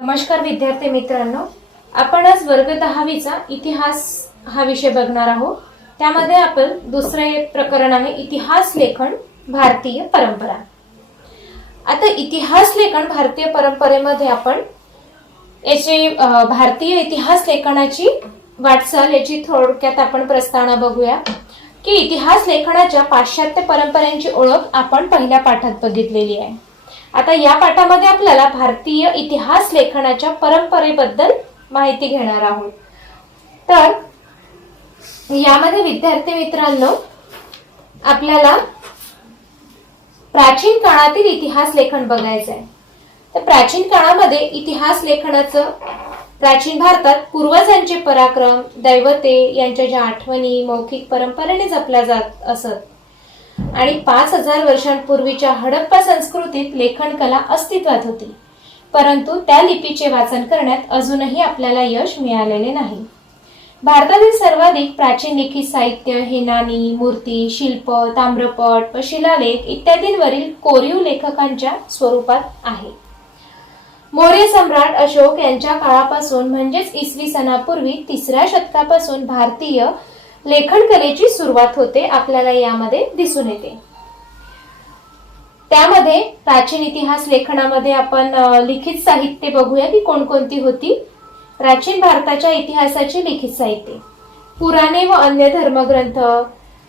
नमस्कार विद्यार्थी मित्रांनो, आपण आज वर्ग 10वीचा इतिहास हा विषय बघणार आहोत। त्यामध्ये आपण दुसरे प्रकरण आहे इतिहास लेखन भारतीय परंपरा। आता इतिहास लेखन भारतीय परंपरेमध्ये आपण याची भारतीय इतिहास लेखनाची वाटचाल याची थोडक्यात आपण प्रस्तावना बघूया की इतिहास लेखनाच्या पाश्चात्य परंपरेची ओळख आपण पहिल्या पाठात बघितलेली आहे। आता या पाठामध्ये आपल्याला भारतीय इतिहास लेखनाच्या परंपरेबद्दल माहिती घेणार आहोत। तर यामध्ये विद्यार्थी मित्रांनो आपल्याला प्राचीन काळातील इतिहास लेखन बघायचं आहे। तर प्राचीन काळामध्ये इतिहास लेखनाचं प्राचीन भारतात पूर्वजांचे पराक्रम, दैवते यांच्या ज्या आठवणी मौखिक परंपरेने जपल्या जात असत आणि 5000 वर्षांपूर्वीच्या हडप्पा संस्कृतीत लेखन कला अस्तित्वात होती, परंतु त्या लिपीचे वाचन करण्यात अजूनही आपल्याला यश मिळालेले नाही। भारतातील सर्वाधिक प्राचीन लिखित साहित्य हे नाणी, मूर्ती, शिल्प, ताम्रपट व शिलालेख इत्यादींवरील कोरीव लेखकांच्या स्वरूपात आहे। मौर्य सम्राट अशोक यांच्या काळापासून म्हणजेच इसवी सनापूर्वी 3ऱ्या शतकापासून भारतीय लेखन कलेची सुरुवात होते, आपल्याला यामध्ये दिसून येते। त्यामध्ये प्राचीन इतिहास लेखनामध्ये आपण लिखित साहित्य बघूया की कोणकोणती होती। प्राचीन भारताच्या इतिहासाची लिखित साहित्य, पुराणे व अन्य धर्मग्रंथ,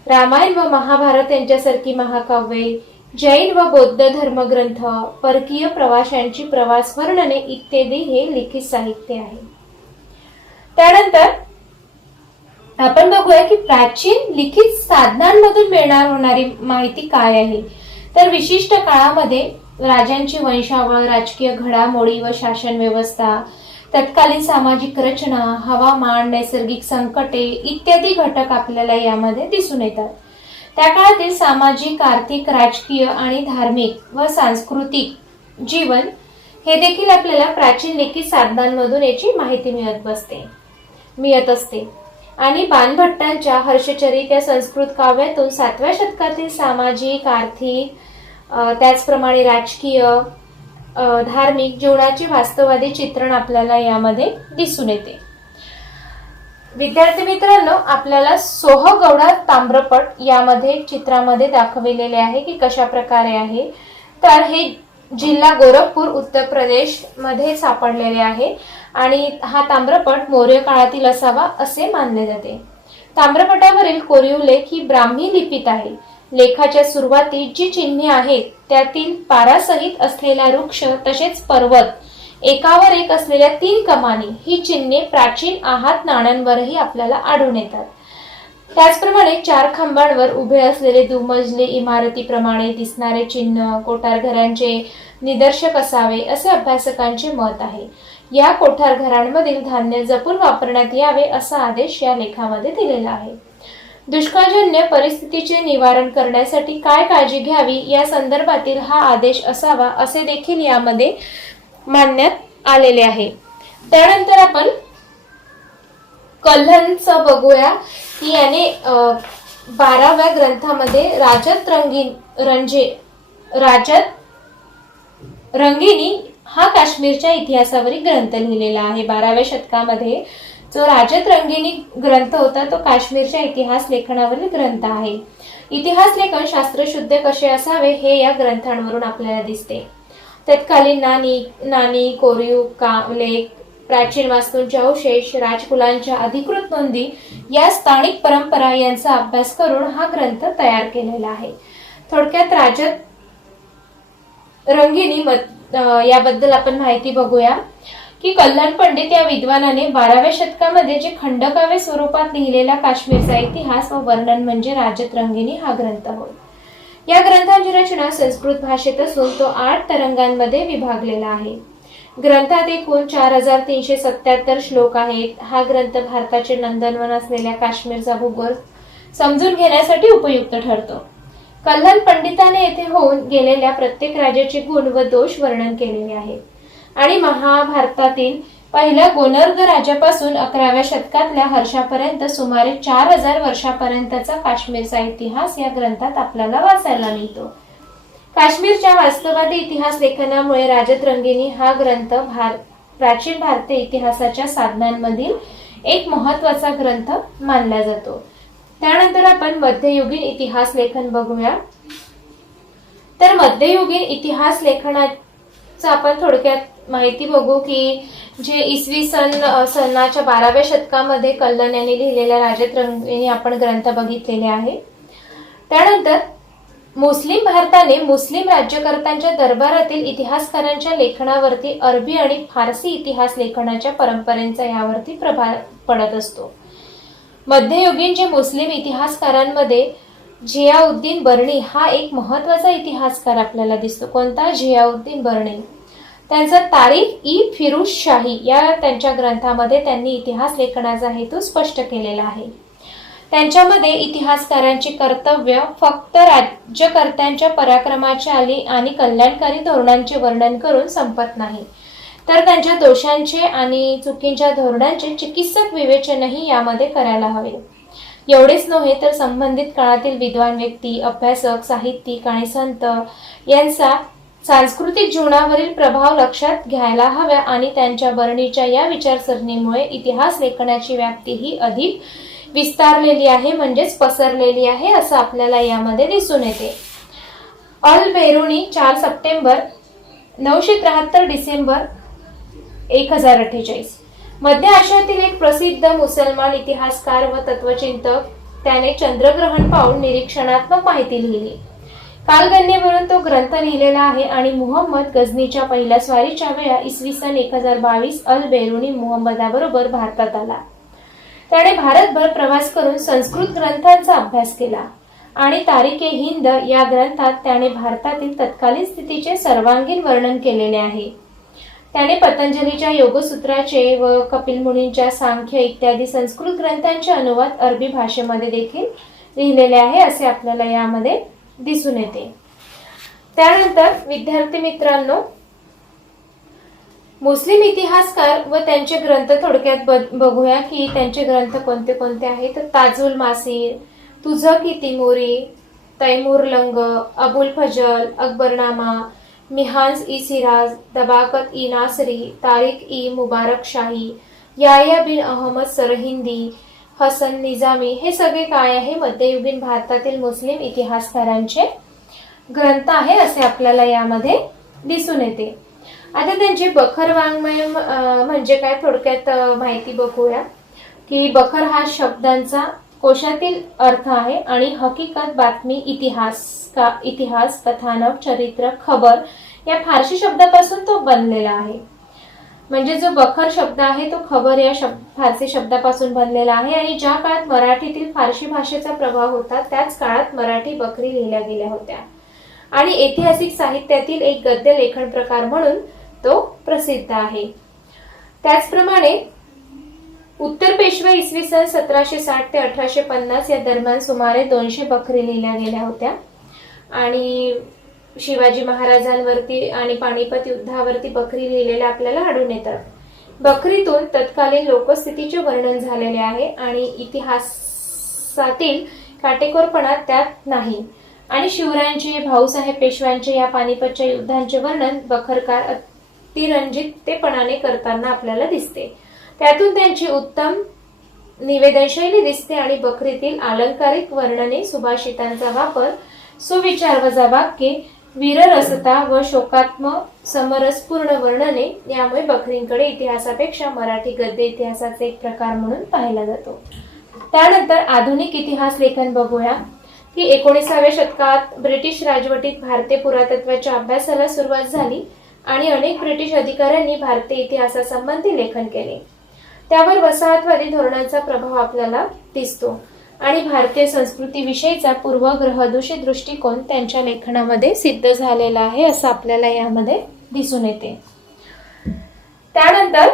रामायण व महाभारत यांच्यासारखी महाकाव्ये, जैन व बौद्ध धर्मग्रंथ, परकीय प्रवाशांची प्रवास वर्णने इत्यादी हे लिखित साहित्य आहे। त्यानंतर आपण बघूया की प्राचीन लिखित साधनांमधून मिळणार होणारी माहिती काय आहे। तर विशिष्ट काळामध्ये राजांची वंशावळ, राजकीय घडामोडी व शासन व्यवस्था, तत्कालीन सामाजिक रचना, हवामान, नैसर्गिक संकटे इत्यादी घटक आपल्याला यामध्ये दिसून येतात। त्या काळातील सामाजिक, आर्थिक, राजकीय आणि धार्मिक व सांस्कृतिक जीवन हे देखील आपल्याला प्राचीन लिखित साधनांमधून याची माहिती मिळत असते। आणि बाणभट्टांच्या हर्षचरित या संस्कृत काव्यातून 7व्या शतकातील सामाजिक, आर्थिक, त्याचप्रमाणे राजकीय, धार्मिक जीवनाचे वास्तववादी चित्रण आपल्याला यामध्ये दिसून येते। विद्यार्थी मित्रांनो, आपल्याला सोहगौडा ताम्रपट यामध्ये चित्रामध्ये दाखविलेले आहे की कशा प्रकारे आहे। तर हे जिल्हा गोरखपूर उत्तर प्रदेश मध्ये सापडलेले आहे आणि हा ताम्रपट मौर्य काळातील असावा असे मानले जाते। ताम्रपटावरील कोरीव लेख ही ब्राह्मी लिपीत आहे। लेखाच्या सुरुवातीत जी चिन्हे आहेत त्यातील पारासहित असलेला वृक्ष तसेच पर्वत, एकावर एक असलेल्या 3 कमानी ही चिन्हे प्राचीन आहात नाण्यांवरही आपल्याला आढळून येतात। त्याचप्रमाणे 4 खांबांवर उभे असलेले दुमजली इमारतीप्रमाणे दिसणारे चिन्ह कोठार घरांचे निदर्शक असावे असे अभ्यासकांचे मत आहे। या कोठार घरांमधील धान्य जपून वापरण्यात यावे असा आदेश या लेखामध्ये दिलेला आहे। दुष्काळजन्य परिस्थितीचे निवारण करण्यासाठी काय काळजी घ्यावी या संदर्भातील हा आदेश असावा असे देखील यामध्ये मानण्यात आलेले आहे। त्यानंतर आपण कल्हणचं बघूया की याने 12व्या ग्रंथामध्ये राजत रंगिनी हा काश्मीरच्या इतिहासावरील ग्रंथ लिहिलेला आहे। 12व्या शतकामध्ये जो राजत रंगिनी ग्रंथ होता तो काश्मीरच्या इतिहास लेखनावरील ग्रंथ आहे। इतिहास लेखन शास्त्रशुद्ध कसे असावे हे या ग्रंथांवरून आपल्याला दिसते। तत्कालीन नाणी, कोरीव लेख, प्राचीन वास्तूंचे अवशेष, राजकुलांच्या अधिकृत नोंदी या स्थानिक परंपरा यांचा अभ्यास करून हा ग्रंथ तयार केलेला आहे। थोडक्यात राजत रंगिनी याबद्दल आपण माहिती बघूया की कल्याण पंडित या विद्वानाने 12व्या शतकामध्ये जे खंडकाव्य स्वरूपात लिहिलेला काश्मीरचा इतिहास व वर्णन म्हणजे राजत रंगिनी हा ग्रंथ होय। या ग्रंथाची रचना संस्कृत भाषेत असून तो 8 तरंगांमध्ये विभागलेला आहे। ग्रंथात एकूण 4377 श्लोक आहेत। हा ग्रंथ भारताचे नंदनवन असलेल्या काश्मीरचा भूगोल समजून घेण्यासाठी उपयुक्त ठरतो। कल्याण पंडिताने येथे होऊन गेलेल्या प्रत्येक राजाचे गुण व दोष वर्णन केलेले आहे आणि महाभारतातील पहिल्या गोनर्ग राजापासून 11व्या शतकातल्या हर्षापर्यंत सुमारे 4000 वर्षापर्यंतचा काश्मीरचा इतिहास या ग्रंथात आपल्याला वाचायला मिळतो। काश्मीरच्या वास्तववादी इतिहास लेखनामुळे राजत रंगिनी हा ग्रंथ प्राचीन भारतीय इतिहासाच्या साधनांमधील एक महत्वाचा ग्रंथ मानला जातो. त्यानंतर आपण मध्ययुगीन इतिहास लेखन बघूया. तर मध्ययुगीन इतिहास लेखनाचं आपण थोडक्यात माहिती बघू की जे इसवी सनाच्या 12व्या शतकामध्ये कल्लन यांनी लिहिलेल्या राजतरंग यांनी आपण ग्रंथ बघितलेले आहे. त्यानंतर मुस्लिम भारताने मुस्लिम राज्यकर्त्यांच्या दरबारातील इतिहासकारांच्या लेखनावरती अरबी आणि फारसी इतिहास लेखनाच्या परंपरेचा यावरती प्रभाव पडत असतो. मध्ययुगीन जे मुस्लिम इतिहासकारांमध्ये जियाउद्दीन बर्णी हा एक महत्वाचा इतिहासकार आपल्याला दिसतो. कोणता? जियाउद्दीन बर्णी. त्यांचा तारीख ई फिरोज शाही या त्यांच्या ग्रंथामध्ये त्यांनी इतिहास लेखनाचा हेतू स्पष्ट केलेला आहे. त्यांच्यामध्ये इतिहासकारांची कर्तव्य फक्त राज्यकर्त्यांच्या पराक्रमाच्या आणि कल्याणकारी धोरणांचे वर्णन करून संपत नाही, तर त्यांच्या दोषांचे आणि चुकीच्या धोरणांचे चिकित्सक विवेचनही यामध्ये करायला हवे. एवढेच नव्हे तर संबंधित काळातील विद्वान व्यक्ती, अभ्यासक, साहित्यिक आणि संत यांचा सांस्कृतिक जीवनावरील प्रभाव लक्षात घ्यायला हवा आणि त्यांच्या बर्णीच्या या विचारसरणीमुळे इतिहास लेखनाची व्याप्ती ही अधिक विस्तारलेली आहे, म्हणजेच पसरलेली आहे असं आपल्याला यामध्ये दिसून येते. अल बेरुनी 4 सप्टेंबर 973 डिसेंबर 1048. मध्य आशियातील एक प्रसिद्ध मुसलमान इतिहासकार व तत्वचिंतक. त्याने चंद्रग्रहण पाहून निरीक्षणात्मक माहिती लिहिली. कालगणनेवरून तो ग्रंथ लिहिलेला आहे आणि मुहम्मद गझनीच्या पहिल्या स्वारीच्या वेळा इसवी सन 1022 अल बेरुनी मुहम्मदाबरोबर भारतात आला. त्याने भारतभर प्रवास करून संस्कृत ग्रंथांचा अभ्यास केला आणि तारिखे हिंद या ग्रंथात त्याने भारतातील तत्कालीन स्थितीचे सर्वांगीण वर्णन केलेले आहे. त्याने पतंजलीच्या योगसूत्राचे व कपिल मुनींच्या सांख्य इत्यादी संस्कृत ग्रंथांचे अनुवाद अरबी भाषेमध्ये देखील लिहिलेले आहे असे आपल्याला यामध्ये दिसून येते. त्यानंतर विद्यार्थी मित्रांनो, मुस्लिम इतिहासकार व त्यांचे ग्रंथ थोडक्यात बघूया की त्यांचे ग्रंथ कोणते कोणते आहेत. तर ताजुल मासीर, तुझक ई तिमुरी, तैमूर लंग, अबुल फजल, अकबरनामा, मिहांज ई सिराज, दबाकत ई नासरी, तारिक ई मुबारक शाही, याया बिन अहमद सरहिंदी, हसन निजामी हे सगळे काय आहे? मध्ययुगीन भारतातील मुस्लिम इतिहासकारांचे ग्रंथ आहे असे आपल्याला यामध्ये दिसून येते. आता त्यांची बखर वाङ्मय म्हणजे काय थोडक्यात माहिती बघूया की बखर हा शब्दांचा कोशातील अर्थ आहे आणि हकीकत, बातमी, इतिहास, कथानक, चरित्र, खबर या फारसी शब्दापासून तो बनलेला आहे. म्हणजे जो बखर शब्द आहे तो खबर या फारसी शब्दापासून बनलेला आहे आणि ज्या काळात मराठीतील फारसी भाषेचा प्रभाव होता त्याच काळात मराठी बखरी लिहिल्या गेल्या होत्या आणि ऐतिहासिक साहित्यातील एक गद्य लेखन प्रकार म्हणून तो प्रसिद्ध आहे. त्याचप्रमाणे उत्तर पेशवा इसवी सन 1760 ते 1850 या दरम्यान सुमारे 200 बखरी लिहिल्या गेल्या होत्या आणि शिवाजी महाराजांवरती आणि पानिपत युद्धावरती बखरी लिहिलेल्या आपल्याला आढळून येतात. बखरीतून तत्कालीन लोकस्थितीचे वर्णन झालेले आहे आणि इतिहासातील काटेकोरपणा त्यात नाही आणि शिवरायांचे, भाऊसाहेब पेशव्यांचे या पानिपतच्या युद्धांचे वर्णन बखरकार अतिरंजितपणाने करताना आपल्याला दिसते. त्यातून त्यांची उत्तम निवेदनशैली दिसते आणि बखरीतील अलंकारिक वर्णने, सुभाषितांचा वापर, सुविचार वाक्ये, वीररसता व शोकात्मक समरसपूर्ण वर्णने यामुळे बखरींकडे इतिहासापेक्षा मराठी गद्य इतिहासाचा एक प्रकार म्हणून पाहिला जातो. त्यानंतर आधुनिक इतिहास लेखन बघूया की 19व्या शतकात ब्रिटिश राजवटीत भारतीय पुरातत्वाच्या अभ्यासाला सुरुवात झाली आणि अनेक ब्रिटिश अधिकाऱ्यांनी भारतीय इतिहासासंबंधी लेखन केले. त्यावर वसाहतवादी धोरणांचा प्रभाव आपल्याला दिसतो आणि भारतीय संस्कृतीविषयीचा पूर्वग्रहदूषित दृष्टिकोन त्यांच्या लेखनामध्ये सिद्ध झालेला आहे असं आपल्याला यामध्ये दिसून येते. त्यानंतर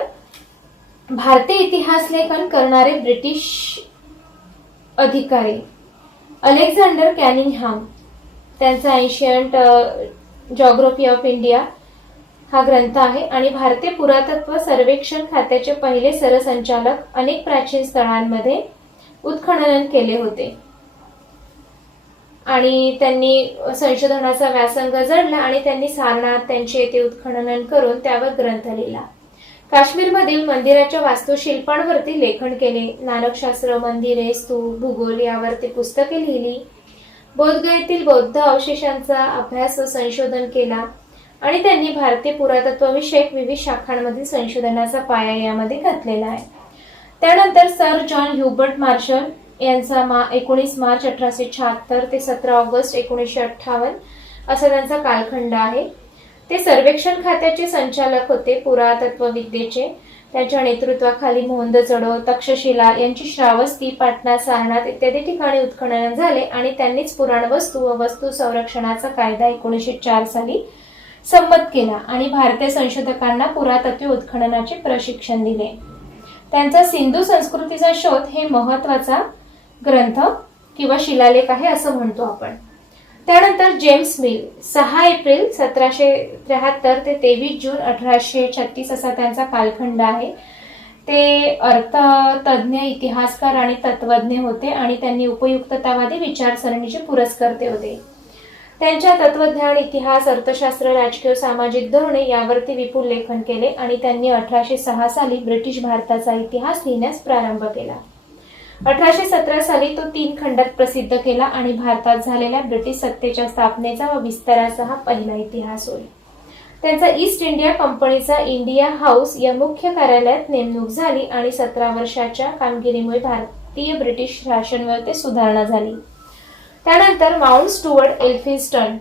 भारतीय इतिहास लेखन करणारे ब्रिटिश अधिकारी अलेक्झांडर कॅनिंगहॅम, त्यांचा एन्शियंट जॉग्राफी ऑफ इंडिया हा ग्रंथ आहे आणि भारतीय पुरातत्व सर्वेक्षण खात्याचे पहिले सरसंचालक अनेक प्राचीन स्थळांमध्ये उत्खनन केले होते आणि त्यांनी संशोधनाचा व्यासंग जडला आणि त्यांनी सारनाथ त्यांचे येथे उत्खनन करून त्यावर ग्रंथ लिहिला. काश्मीरमधील मंदिराच्या वास्तुशिल्पांवरती लेखन केले. नानकशास्त्र, मंदिरे, स्तूप, भूगोल यावरती पुस्तके लिहिली. बोधगयेतील बौद्ध अवशेषांचा अभ्यास व संशोधन केला आणि त्यांनी भारतीय पुरातत्वविषयक विविध शाखांमधील संशोधनाचा पाया यामध्ये घातलेला आहे. त्यानंतर सर जॉन ह्युबर्ट मार्शल यांचा 19 मार्च 1876 ते 17 ऑगस्ट 1958 असा त्यांचा कालखंड आहे. ते सर्वेक्षण खात्याचे संचालक होते पुरातत्वविद्येचे. त्यांच्या नेतृत्वाखाली मोहनजोदडो, तक्षशिला यांची श्रावस्ती, पाटणा, सारनाथ इत्यादी ठिकाणी उत्खनन झाले आणि त्यांनीच पुराणवस्तू व वस्तू संरक्षणाचा कायदा 1904 साली संमत केला आणि भारतीय संशोधकांना पुरातत्व उत्खननाचे प्रशिक्षण दिले. त्यांचा सिंधू संस्कृतीचा शोध हे महत्वाचा ग्रंथ किंवा शिलालेख आहे असं म्हणतो आपण. त्यानंतर जेम्स मिल 6 एप्रिल 1773 ते 23 जून 1836 असा त्यांचा कालखंड आहे. ते अर्थतज्ञ, इतिहासकार आणि तत्वज्ञ होते आणि त्यांनी उपयुक्ततावादी विचारसरणीचे पुरस्कर्ते होते. त्यांच्या तत्वज्ञान, इतिहास, अर्थशास्त्र, राजकीय, सामाजिक धोरणे यावरती विपुल लेखन केले आणि त्यांनी 1806 साली ब्रिटिश भारताचा इतिहास लिहिण्यास प्रारंभ केला. 1817 साली तो 3 खंडात प्रसिद्ध केला आणि भारतात झालेल्या ब्रिटिश सत्तेच्या स्थापनेचा व विस्ताराचा हा पहिला इतिहास होय. त्यांचा ईस्ट इंडिया कंपनीचा इंडिया हाऊस या मुख्य कार्यालयात नेमणूक झाली आणि 17 वर्षाच्या कामगिरीमुळे भारतीय ब्रिटिश शासनव्यवस्थेत सुधारणा झाली. त्यानंतर माउंट स्टुअर्ट एल्फिन्स्टन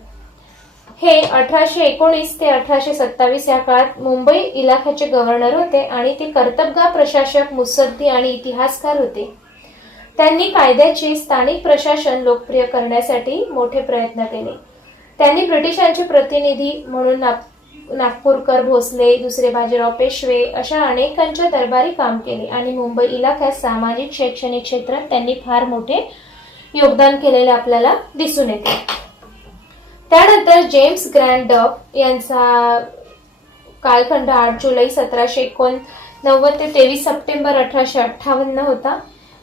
हे 1819 ते 1827 या काळात मुंबई इलाख्याचे गव्हर्नर होते आणि ते कर्तबगार प्रशासक, मुत्सद्दी आणि इतिहासकार होते. त्यांनी कायद्याचे स्थानिक प्रशासन लोकप्रिय करण्यासाठी मोठे प्रयत्न केले. त्यांनी ब्रिटिशांचे प्रतिनिधी म्हणून नागपूरकर, भोसले, दुसरे बाजीराव पेशवे अशा अनेकांच्या दरबारी काम केले आणि मुंबई इलाख्यात सामाजिक, शैक्षणिक क्षेत्रात त्यांनी फार मोठे योगदान केलेले आपल्याला दिसून येते. त्यानंतर जेम्स ग्रँड डफ यांचा कालखंड 8 जुलै 1789 ते 23 सप्टेंबर 1858 होता.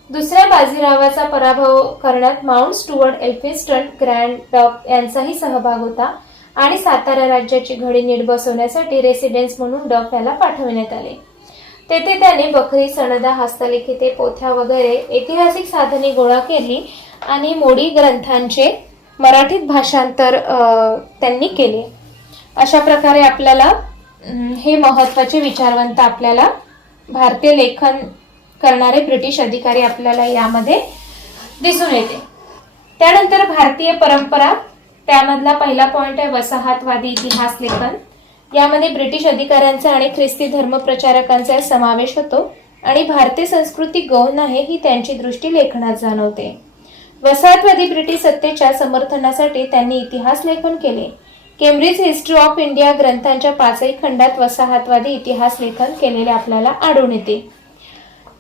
दुसऱ्या बाजीरावाचा पराभव करण्यात माउंट स्टुअर्ट एल्फिन्स्टन, ग्रँड डफ यांचाही सहभाग होता आणि सातारा राज्याची घडी नीट बसवण्यासाठी रेसिडेन्स म्हणून डफ याला पाठवण्यात आले. तेथे त्याने बखरी, सनदा, हस्तलिखिते, पोथ्या वगैरे ऐतिहासिक साधने गोळा केली आणि मोडी ग्रंथांचे मराठीत भाषांतर त्यांनी केले. अशा प्रकारे आपल्याला हे महत्वाचे विचारवंत आपल्याला भारतीय लेखन करणारे ब्रिटिश अधिकारी आपल्याला यामध्ये दिसून येते. त्यानंतर भारतीय परंपरा, त्यामधला पहिला पॉइंट आहे वसाहतवादी इतिहास लेखन. यामध्ये ब्रिटिश अधिकाऱ्यांचा आणि ख्रिस्ती धर्म प्रचारकांचा समावेश होतो आणि भारतीय संस्कृती गौण आहे ही त्यांची दृष्टी लेखनात जाणवते. वसाहतवादी ब्रिटिश सत्तेच्या समर्थनासाठी त्यांनी इतिहास लेखन केले. केम्ब्रिज हिस्ट्री ऑफ इंडिया ग्रंथांच्या 5ही खंडात वसाहतवादी इतिहास लेखन केलेले आपल्याला आढळून येते.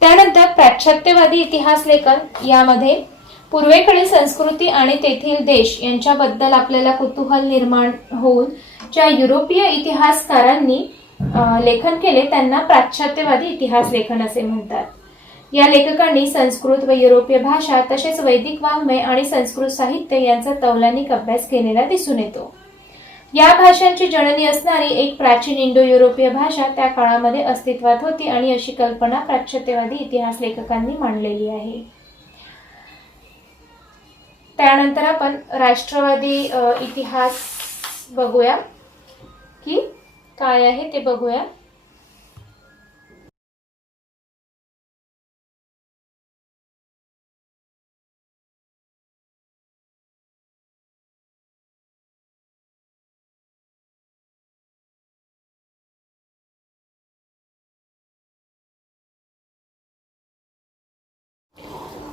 त्यानंतर पाश्चात्यवादी इतिहास लेखन, यामध्ये पूर्वेकडील संस्कृती आणि तेथील देश यांच्याबद्दल आपल्याला कुतूहल निर्माण होऊन ज्या युरोपीय इतिहासकारांनी लेखन केले त्यांना पाश्चात्यवादी इतिहास लेखन असे म्हणतात. या लेखकांनी संस्कृत व युरोपीय भाषा तसेच वैदिक वाङ्मय आणि संस्कृत साहित्य यांचा तौलनिक अभ्यास केलेला दिसून येतो. या भाषांची जननी असणारी एक प्राचीन इंडो युरोपीय भाषा त्या काळामध्ये अस्तित्वात होती आणि अशी कल्पना पाश्चात्यवादी इतिहास लेखकांनी मांडलेली आहे. त्यानंतर आपण राष्ट्रवादी इतिहास बघूया की काय आहे ते बघूया.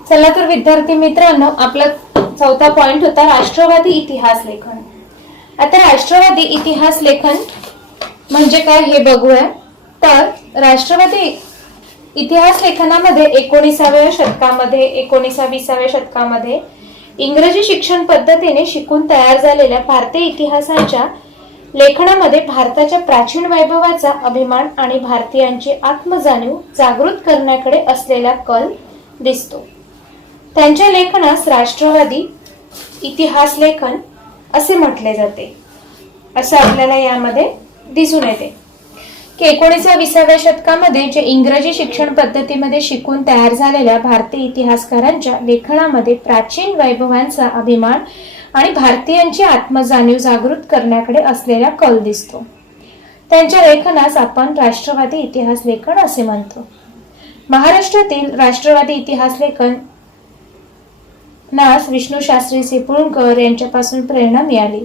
चला तर विद्यार्थी मित्रांनो, आपला चौथा पॉइंट होता राष्ट्रवादी इतिहास लेखन. आता राष्ट्रवादी इतिहास लेखन म्हणजे काय हे बघूया. तर राष्ट्रवादी इतिहास लेखनामध्ये 19व्या शतकामध्ये 19-20व्या शतकामध्ये इंग्रजी शिक्षण पद्धतीने शिकून तयार झालेल्या भारतीय इतिहासाच्या लेखनामध्ये भारताच्या प्राचीन वैभवाचा अभिमान आणि भारतीयांची आत्मजाणीव जागृत करण्याकडे असलेला कल दिसतो. त्यांच्या लेखनास राष्ट्रवादी इतिहास लेखन असे म्हटले जाते असं आपल्याला यामध्ये दिसून येते. की 19व्या शतकामध्ये जे इंग्रजी शिक्षण पद्धतीमध्ये शिकून तयार झालेल्या भारतीय इतिहासकारांच्या लेखनामध्ये प्राचीन वैभवांचा अभिमान आणि भारतीयांची आत्मजाणीव जागृत करण्याकडे असलेला कल दिसतो. त्यांच्या लेखनास आपण राष्ट्रवादी इतिहास लेखन असे म्हणतो. महाराष्ट्रातील राष्ट्रवादी इतिहास लेखन नास विष्णू शास्त्री चिपळूणकर यांच्यापासून प्रेरणा मिळाली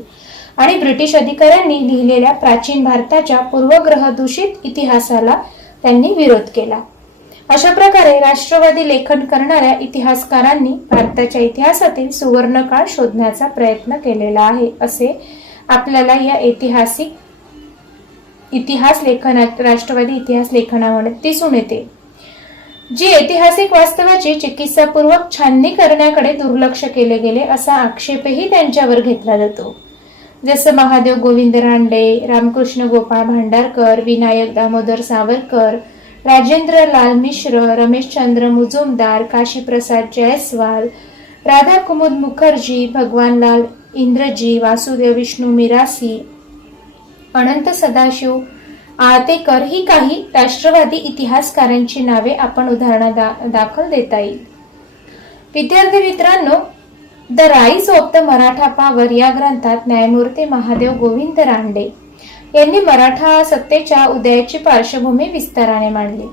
आणि ब्रिटिश अधिकाऱ्यांनी लिहिलेल्या प्राचीन भारताच्या पूर्वग्रह दूषित इतिहासाला त्यांनी विरोध केला. अशा प्रकारे राष्ट्रवादी लेखन करणाऱ्या इतिहासकारांनी भारताच्या इतिहासातील सुवर्णकाळ शोधण्याचा प्रयत्न केलेला आहे असे आपल्याला या इतिहास लेखनात राष्ट्रवादी इतिहास लेखनामध्ये दिसून येते. जी ऐतिहासिक वास्तवाची चिकित्सापूर्वक छाननी करण्याकडे दुर्लक्ष केले गेले असा आक्षेपही त्यांच्यावर घेतला जातो. जसं महादेव गोविंद रानडे, रामकृष्ण गोपाळ भांडारकर, विनायक दामोदर सावरकर, राजेंद्र लाल मिश्र, रमेशचंद्र मुजुमदार, काशीप्रसाद जयस्वाल, राधा कुमुद मुखर्जी, भगवानलाल इंद्रजी, वासुदेव विष्णू मिरासी, अनंत सदाशिव आळतेकर ही काही राष्ट्रवादी इतिहासकारांची नावे आपण उदाहरणादाखल देता येईल. विद्यार्थी मित्रांनो, the rise of the Maratha power या ग्रंथात न्यायमूर्ती महादेव गोविंद रानडे यांनी मराठा सत्तेच्या उदयाची पार्श्वभूमी विस्ताराने मांडली.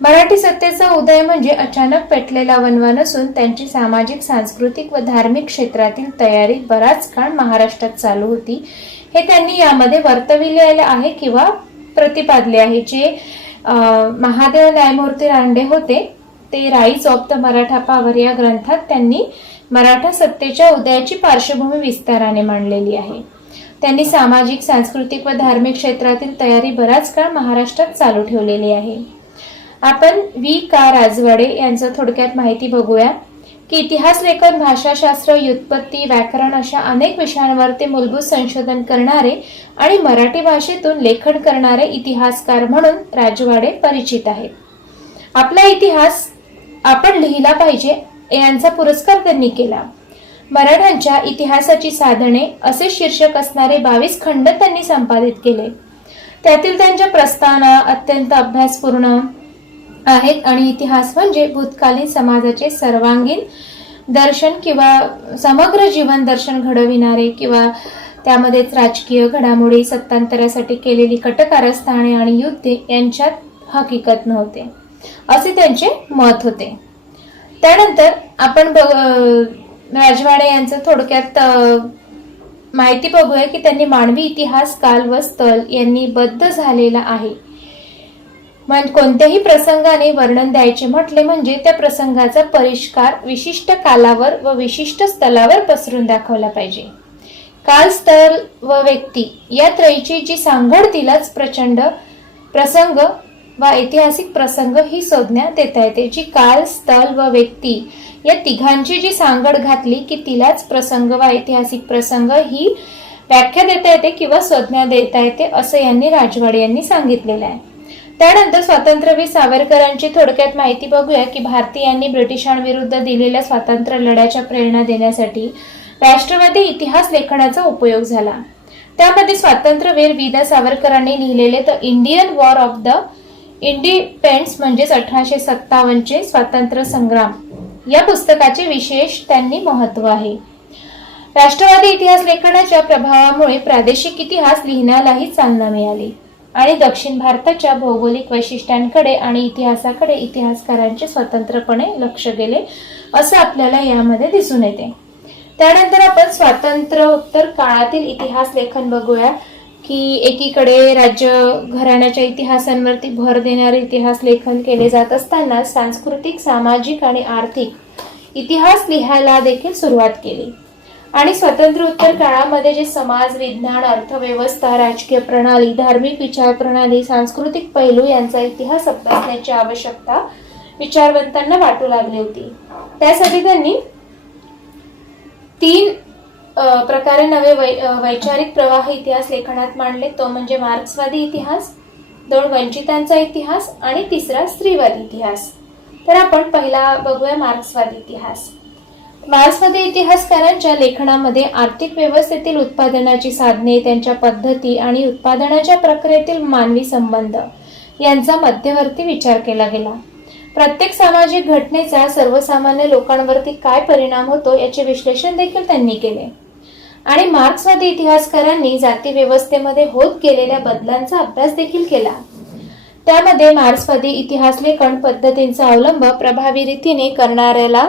मराठी सत्तेचा उदय म्हणजे अचानक पेटलेला वनवा नसून त्यांची सामाजिक, सांस्कृतिक व धार्मिक क्षेत्रातील तयारी बराच काळ महाराष्ट्रात चालू होती हे त्यांनी यामध्ये वर्तविलेले आहे किंवा प्रतिपादले आहे. जे महादेव न्यायमूर्ती रानडे होते ते rise of the Maratha power या ग्रंथात त्यांनी मराठा सत्तेच्या उदयाची पार्श्वभूमी विस्ताराने मांडलेली आहे. त्यांनी सामाजिक, सांस्कृतिक व धार्मिक क्षेत्रातील तयारी बराच काळ महाराष्ट्रात चालू ठेवलेली आहे. आपण V.का. राजवाडे यांचं थोडक्यात माहिती बघूया की इतिहास लेखन, भाषाशास्त्र, व्युत्पत्ती, व्याकरण अशा अनेक विषयांवर ते मूलभूत संशोधन करणारे आणि मराठी भाषेतून लेखन करणारे इतिहासकार म्हणून राजवाडे परिचित आहेत. आपला इतिहास आपण लिहिला पाहिजे यांचा पुरस्कार त्यांनी केला. मराठ्यांच्या इतिहासाची साधने असे शीर्षक असणारे 22 खंड त्यांनी संपादित केले. त्यातील त्यांच्या प्रस्तावना अत्यंत अभ्यासपूर्ण आहेत आणि इतिहास म्हणजे भूतकालीन समाजाचे सर्वांगीण दर्शन किंवा समग्र जीवन दर्शन घडविणारे किंवा त्यामध्येच राजकीय घडामोडी, सत्तांतरासाठी केलेली कटकारस्थाने आणि युद्धे यांच्यात हकीकत नव्हते असे त्यांचे मत होते. त्यानंतर आपण राजवाडे यांचं थोडक्यात माहिती बघूया की त्यांनी मानवी इतिहास, काल व स्थल यांनी बद्ध झालेला आहे. म्हणजे कोणत्याही प्रसंगाने वर्णन द्यायचे म्हटले म्हणजे त्या प्रसंगाचा परिष्कार विशिष्ट कालावर व विशिष्ट स्थलावर पसरून दाखवला पाहिजे. काल, स्थल व व्यक्ती या त्रयीची जी सांगड तिलाच प्रचंड प्रसंग व ऐतिहासिक प्रसंग ही संज्ञा देता येते. जी काल, स्थल व व्यक्ती या तिघांची जी सांगड घातली की तिलाच प्रसंग व ऐतिहासिक प्रसंग ही व्याख्या देता येते किंवा संज्ञा देता येते असं यांनी राजवाडे यांनी सांगितलेलं आहे. त्यानंतर स्वातंत्र्यवीर सावरकरांची थोडक्यात माहिती बघूया की भारतीयांनी ब्रिटिशांविरुद्ध दिलेल्या स्वातंत्र्य लढ्याच्या प्रेरणा देण्यासाठी राष्ट्रवादी इतिहास लेखनाचा उपयोग झाला. त्यामध्ये स्वातंत्र्यवीर वी.दा. सावरकरांनी लिहिलेले the Indian war of the independence म्हणजेच 1857 स्वातंत्र्य संग्राम या पुस्तकाचे विशेष त्यांनी महत्व आहे. राष्ट्रवादी इतिहास लेखनाच्या प्रभावामुळे प्रादेशिक इतिहास लिहिण्यालाही चालना मिळाली आणि दक्षिण भारताच्या भौगोलिक वैशिष्ट्यांकडे आणि इतिहासाकडे इतिहासकारांचे स्वतंत्रपणे लक्ष गेले असं आपल्याला यामध्ये दिसून येते. त्यानंतर आपण स्वातंत्र्योत्तर काळातील इतिहास लेखन बघूया की एकीकडे राज्य घराण्याच्या इतिहासांवरती भर देणारे इतिहास लेखन केले जात असताना सांस्कृतिक, सामाजिक आणि आर्थिक इतिहास लिहायला देखील सुरुवात केली. आणि स्वातंत्र्योत्तर काळामध्ये जे समाज, विज्ञान, अर्थव्यवस्था, राजकीय प्रणाली, धार्मिक विचार प्रणाली, सांस्कृतिक पैलू यांचा इतिहास अभ्यासण्याची आवश्यकता विचारवंतांना वाटू लागली होती. त्यासाठी त्यांनी 3 प्रकारे नवे वैचारिक प्रवाह इतिहास लेखनात मांडले. तो म्हणजे मार्क्सवादी इतिहास, 2 वंचितांचा इतिहास आणि 3 स्त्रीवादी इतिहास. तर आपण पहिला बघूया मार्क्सवादी इतिहास. मार्क्सवादी इतिहासकारांच्या लेखनामध्ये आर्थिक व्यवस्थेतील उत्पादनाची साधने, त्यांच्या पद्धती आणि उत्पादनाच्या प्रक्रियेतील मानवी संबंध यांचा मध्यवर्ती विचार केला गेला. प्रत्येक सामाजिक घटनेचा सर्वसामान्य लोकांवरती काय परिणाम होतो याचे विश्लेषण देखील त्यांनी केले. आणि मार्क्सवादी इतिहासकारांनी जाती व्यवस्थेमध्ये होत गेलेल्या बदलांचा अभ्यास देखील केला. त्यामध्ये मार्क्सवादी इतिहास लेखन पद्धतींचा अवलंब प्रभावी रीतीने करणाऱ्याला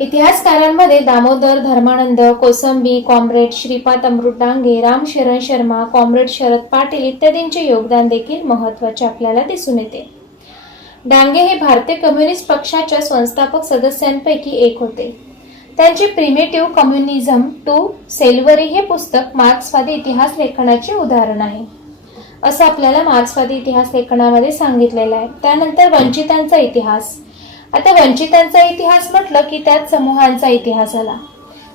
इतिहासकारांमध्ये दामोदर धर्मानंद कोसंबी, कॉम्रेड श्रीपाद अमृत डांगे, राम शरण शर्मा, कॉम्रेड शरद पाटील इत्यादींचे योगदान देखील महत्त्वाचे आपल्याला दिसून येते. डांगे हे भारतीय कम्युनिस्ट पक्षाच्या संस्थापक सदस्यांपैकी एक होते. त्यांचे प्रिमिटिव्ह कम्युनिझम टू सेल्वरी हे पुस्तक मार्क्सवादी इतिहास लेखनाचे उदाहरण आहे, असं आपल्याला मार्क्सवादी इतिहास लेखनामध्ये सांगितलेलं आहे. त्यानंतर वंचितांचा इतिहास. आता वंचितांचा इतिहास म्हटलं की त्यात समूहांचा इतिहास आला.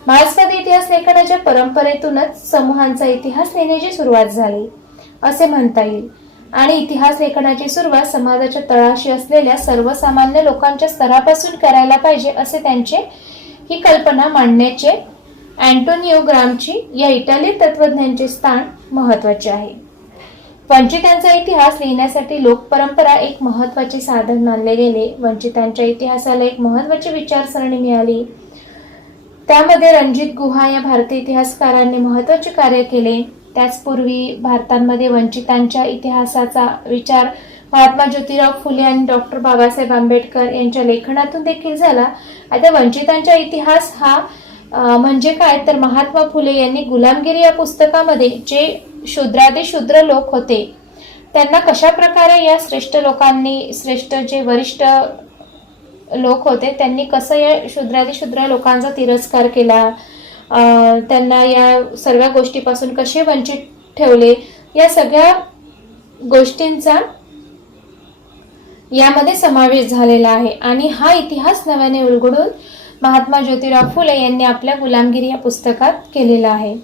मार्क्सवादी इतिहास लेखनाच्या परंपरेतूनच समूहांचा इतिहास लिहिण्याची सुरुवात झाली असे म्हणता येईल. आणि इतिहास लेखनाची सुरुवात समाजाच्या तळाशी असलेल्या सर्वसामान्य लोकांच्या स्तरापासून करायला पाहिजे असे त्यांचे ही कल्पना मांडण्याचे अँटोनियो ग्रामची या इटालियन तत्वज्ञांचे स्थान महत्वाचे आहे. वंचितांचा इतिहास लिहिण्यासाठी लोकपरंपरा एक महत्वाचे साधन मानले गेले. वंचितांच्या इतिहासाला एक महत्वाची विचारसरणी मिळाली. त्यामध्ये रणजित गुहा या भारतीय इतिहासकारांनी महत्वाचे कार्य केले. त्याचपूर्वी भारतामध्ये वंचितांच्या इतिहासाचा विचार महात्मा ज्योतिराव फुले आणि डॉक्टर बाबासाहेब आंबेडकर यांच्या लेखनातून देखील झाला. आता वंचितांचा इतिहास हा म्हणजे काय तर महात्मा फुले यांनी गुलामगिरी या पुस्तकामध्ये जे शूद्र लोक होते त्यांना कशा प्रकारे या श्रेष्ठ जे वरिष्ठ लोक होते त्यांनी कसं या शूद्र लोकांचा तिरस्कार केला, त्यांना या सर्व गोष्टीपासून कसे वंचित ठेवले, या सगळ्या गोष्टींचा यामध्ये समावेश झालेला आहे. आणि हा इतिहास नव्याने उलगडून महात्मा ज्योतिराव फुले यांनी आपल्या गुलामगिरी या पुस्तकात केलेला आहे.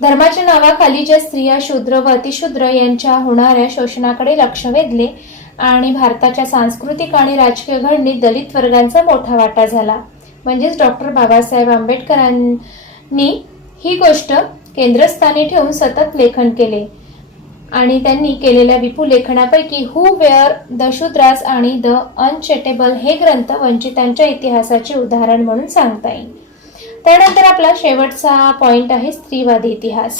धर्माच्या नावाखाली ज्या स्त्रिया शूद्र व अतिशूद्र यांच्या होणाऱ्या शोषणाकडे लक्ष वेधले आणि भारताच्या सांस्कृतिक आणि राजकीय घडणीत दलित वर्गांचा मोठा वाटा झाला. म्हणजेच डॉक्टर बाबासाहेब आंबेडकरांनी ही गोष्ट केंद्रस्थानी ठेवून सतत लेखन केले आणि त्यांनी केलेल्या विपुल लेखनापैकी हू वेअर द शूद्रास आणि द अनचेटेबल हे ग्रंथ वंचितांच्या इतिहासाचे उदाहरण म्हणून सांगता येईल. त्यानंतर आपला शेवटचा पॉइंट आहे स्त्रीवादी इतिहास.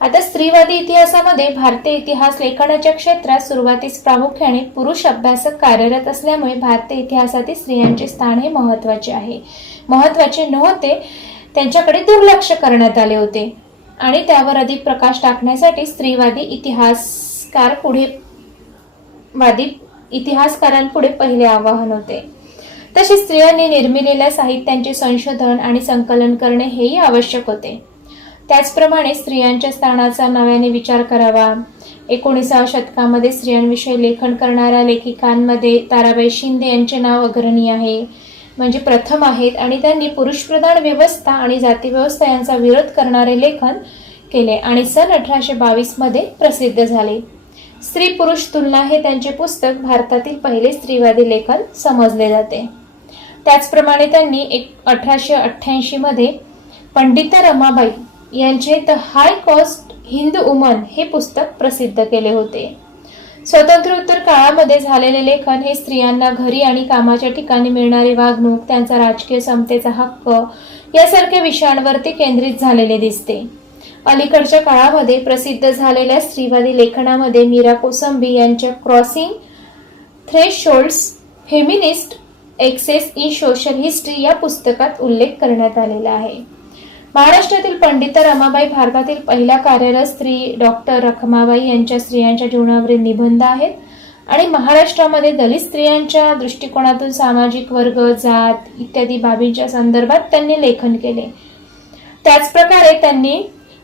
आता स्त्रीवादी इतिहासामध्ये भारतीय इतिहास लेखनाच्या क्षेत्रात सुरुवातीस प्रामुख्याने पुरुष अभ्यासक कार्यरत असल्यामुळे भारतीय इतिहासातील स्त्रियांचे स्थान हे महत्वाचे नव्हते, त्यांच्याकडे दुर्लक्ष करण्यात आले होते आणि त्यावर अधिक प्रकाश टाकण्यासाठी स्त्रीवादी इतिहासकारांपुढे पहिले आव्हान होते. तसेच स्त्रियांनी निर्मिलेल्या साहित्यांचे संशोधन आणि संकलन करणे हेही आवश्यक होते. त्याचप्रमाणे स्त्रियांच्या स्थानाचा नव्याने विचार करावा. 19व्या शतकामध्ये स्त्रियांविषयी लेखन करणाऱ्या लेखिकांमध्ये ताराबाई शिंदे यांचे नाव अग्रणी आहे, म्हणजे प्रथम आहेत. आणि त्यांनी पुरुषप्रधान व्यवस्था आणि जातीव्यवस्था यांचा विरोध करणारे लेखन केले आणि सन 1822 मध्ये प्रसिद्ध झाले. स्त्री पुरुष तुलना हे त्यांचे पुस्तक भारतातील पहिले स्त्रीवादी लेखन समजले जाते. त्याचप्रमाणे त्यांनी 1888 मध्ये पंडिता रमाबाई यांचे the high cost Hindu woman हे पुस्तक प्रसिद्ध केले होते. स्वातंत्र्योत्तर काळामध्ये झालेले लेखन हे स्त्रियांना घरी आणि कामाच्या ठिकाणी मिळणारी वागणूक, त्यांचा राजकीय समतेचा हक्क यासारख्या विषयांवरती केंद्रित झालेले दिसते. अलीकडच्या काळामध्ये प्रसिद्ध झालेल्या स्त्रीवादी लेखनामध्ये मीरा कोसंबी यांच्या crossing thresholds feminist essays in social history या पुस्तकात उल्लेख करण्यात आलेला आहे. महाराष्ट्रातील पंडिता रमाबाई भारतातील पहिल्या कार्यरत स्त्री डॉक्टर रखमाबाई यांच्या स्त्रियांच्या जीवनावरील निबंध आहेत आणि महाराष्ट्रामध्ये दलित स्त्रियांच्या दृष्टिकोनातून सामाजिक वर्ग, जात इत्यादी बाबींच्या संदर्भात त्यांनी लेखन केले. त्याचप्रकारे त्यांनी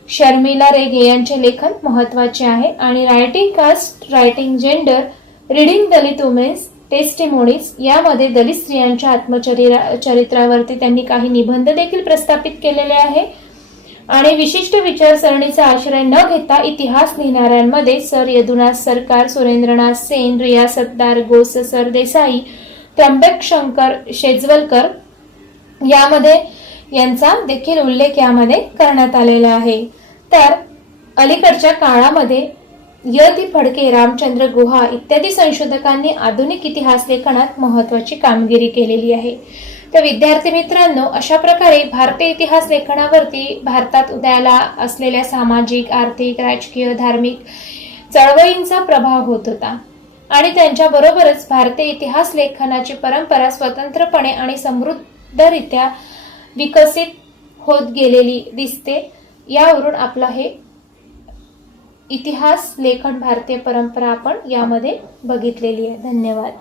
शर्मिला रेगे यांचे लेखन महत्वाचे आहे आणि writing caste, writing gender, reading Dalit women's testimonies यामध्ये दलित स्त्रियांच्या आत्मचरित्रावरती त्यांनी काही निबंध देखील प्रस्थापित केलेले आहे. आणि विशिष्ट विचारसरणीचा आश्रय न घेता इतिहास लिहिणाऱ्यांमध्ये सर यदुनाथ सरकार, सुरेंद्रनाथ सेन, रिया सत्तार, गोस सरदेसाई, त्र्यंबक शंकर शेजवलकर यांचा देखील उल्लेख यामध्ये करण्यात आलेला आहे. तर अलीकडच्या काळामध्ये य.ति. फडके, रामचंद्र गुहा इत्यादी संशोधकांनी आधुनिक इतिहास लेखनात महत्त्वाची कामगिरी केलेली आहे. तर विद्यार्थी मित्रांनो, अशा प्रकारे भारतीय इतिहास लेखनावरती भारतात उदयाला असलेल्या सामाजिक, आर्थिक, राजकीय, धार्मिक चळवळींचा प्रभाव होत होता आणि त्यांच्या बरोबरच भारतीय इतिहास लेखनाची परंपरा स्वतंत्रपणे आणि समृद्धरित्या विकसित होत गेलेली दिसते. यावरून आपला हे इतिहास लेखन भारतीय परंपरा आपण यामध्ये बघितलेली आहे. धन्यवाद.